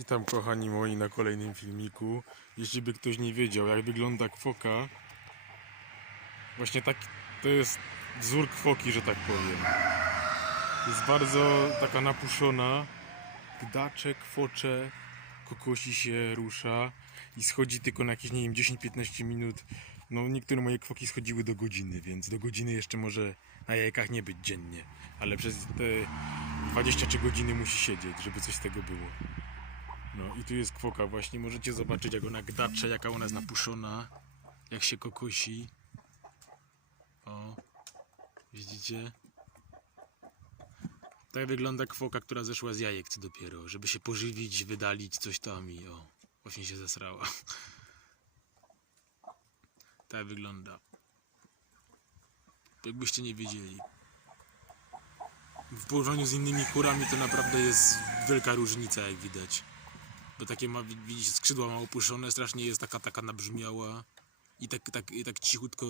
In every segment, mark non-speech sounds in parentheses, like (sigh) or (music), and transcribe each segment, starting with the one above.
Witam kochani moi na kolejnym filmiku. Jeśli by ktoś nie wiedział jak wygląda kwoka, właśnie tak to jest wzór kwoki, że tak powiem. Jest bardzo taka napuszona, gdacze, kwocze, kokosi się rusza i schodzi tylko na jakieś, nie wiem, 10-15 minut. No niektóre moje kwoki schodziły do godziny, więc do godziny jeszcze może na jajkach nie być dziennie, ale przez te 23 godziny musi siedzieć, żeby coś z tego było. No i tu jest kwoka właśnie, możecie zobaczyć jak ona gdacze, jaka ona jest napuszona, jak się kokosi. O, widzicie? Tak wygląda kwoka, która zeszła z jajek dopiero, żeby się pożywić, wydalić coś tam i o, właśnie się zesrała. (laughs) Tak wygląda. Jakbyście nie wiedzieli. W porównaniu z innymi kurami to naprawdę jest wielka różnica, jak widać. Bo takie ma, widzicie, skrzydła ma opuszczone, strasznie jest taka, taka nabrzmiała. I tak, tak, i tak cichutko,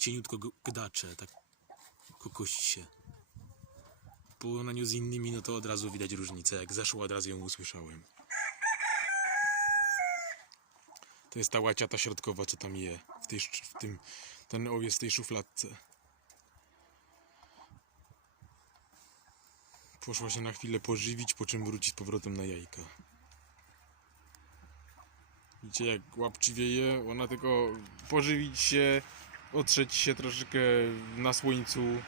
cieniutko gdacze, tak kokości się. W porównaniu z innymi, no to od razu widać różnicę. Jak zeszła, od razu ją usłyszałem. To jest ta łaciata środkowa, co tam je. W, tej, w tym, ten owiec w tej szufladce. Poszła się na chwilę pożywić, po czym wróci z powrotem na jajka. Widzicie jak łapczywie je, ona tylko pożywić się, otrzeć się troszeczkę na słońcu,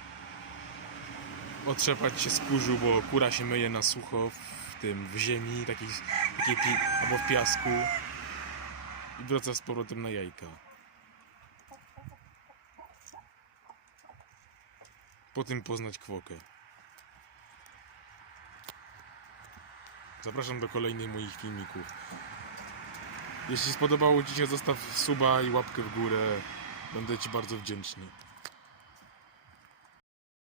otrzepać się z kurzu, bo kura się myje na sucho w tym, w ziemi, takiej, takiej pi- albo w piasku i wraca z powrotem na jajka. Po tym poznać kwokę. Zapraszam do kolejnych moich filmików. Jeśli spodobało Ci się, zostaw suba i łapkę w górę. Będę Ci bardzo wdzięczny.